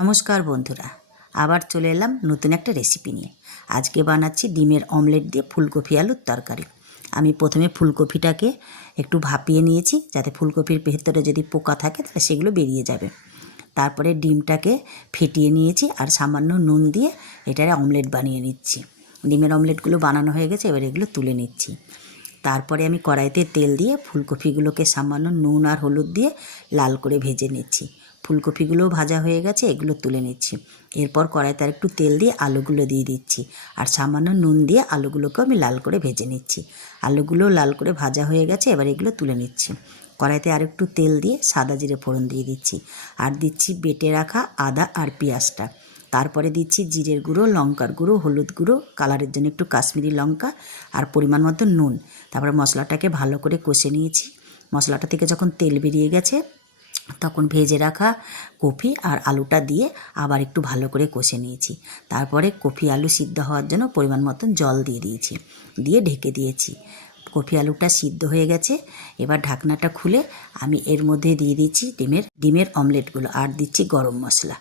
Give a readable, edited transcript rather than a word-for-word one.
নমস্কার বন্ধুরা, আবার চলে এলাম নতুন একটা রেসিপি নিয়ে। আজকে বানাচ্ছি ডিমের অমলেট দিয়ে ফুলকপি আলুর তরকারি। আমি প্রথমে ফুলকপিটাকে একটু ভাপিয়ে নিয়েছি, যাতে ফুলকপির ভেতরে যদি পোকা থাকে তাহলে সেগুলো বেরিয়ে যাবে। তারপরে ডিমটাকে ফেটিয়ে নিয়েছি আর সামান্য নুন দিয়ে এটারে অমলেট বানিয়ে নিচ্ছি। ডিমের অমলেটগুলো বানানো হয়ে গেছে, এবার এগুলো তুলে নিচ্ছি। তারপরে আমি কড়াইতে তেল দিয়ে ফুলকপিগুলোকে সামান্য নুন আর হলুদ দিয়ে লাল করে ভেজে নিচ্ছি। ফুলকপিগুলোও ভাজা হয়ে গেছে, এগুলো তুলে নিচ্ছি। এরপর কড়াইতে আর একটু তেল দিয়ে আলুগুলো দিয়ে দিচ্ছি আর সামান্য নুন দিয়ে আলুগুলোকেও আমি লাল করে ভেজে নিচ্ছি। আলুগুলো লাল করে ভাজা হয়ে গেছে, এবার এগুলো তুলে নিচ্ছি। কড়াইতে আর একটু তেল দিয়ে সাদা জিরে ফোড়ন দিয়ে দিচ্ছি আর দিচ্ছি বেটে রাখা আদা আর পেঁয়াজটা। তারপরে দিচ্ছি জিরের গুঁড়ো, লঙ্কার গুঁড়ো, হলুদ গুঁড়ো, কালারের জন্য একটু কাশ্মীরি লঙ্কা আর পরিমাণ মতো নুন। তারপরে মশলাটাকে ভালো করে কষে নিয়েছি। মশলাটা থেকে যখন তেল বেরিয়ে গেছে তখন ভেজে রাখা কপি আর আলুটা দিয়ে আবার একটু ভালো করে কষে নিয়েছি। তারপরে কপি আলু সিদ্ধ হওয়ার জন্য পরিমাণ মতন জল দিয়ে দিয়েছি, দিয়ে ঢেকে দিয়েছি। কপি আলুটা সিদ্ধ হয়ে গেছে, এবার ঢাকনাটা খুলে আমি এর মধ্যে দিয়ে দিচ্ছি ডিমের অমলেটগুলো আর দিচ্ছি গরম মশলা।